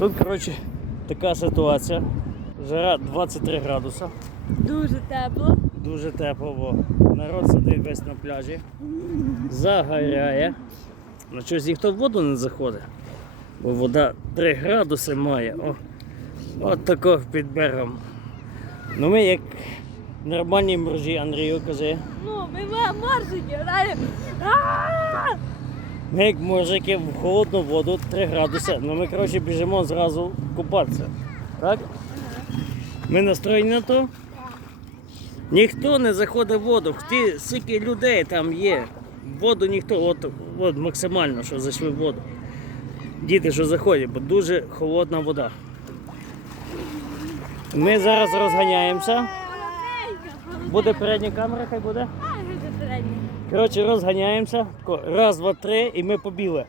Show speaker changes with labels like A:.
A: Тут, коротше, така ситуація. Жара 23 градуса.
B: Дуже тепло.
A: Дуже тепло, бо народ сидить весь на пляжі. Загоряє. Ну щось ніхто в воду не заходить. Бо вода 3 градуси має. О, от тако під берегом. Ну ми як нормальні моржі, Андрію каже.
B: Ну, ми моржики!
A: Ми як моржики в холодну воду 3 градуси. Ну ми коротше біжимо зразу купатися. Так? Ми настроєні на то? Ніхто не заходить в воду. Хті, скільки людей там є. Воду ніхто, от, от максимально, що зайшли в воду. Діти, що заходять, бо дуже холодна вода. Ми зараз розганяємося. Буде передня камера, хай буде. Коротше, розганяємося. Раз, два, три, і ми побігли.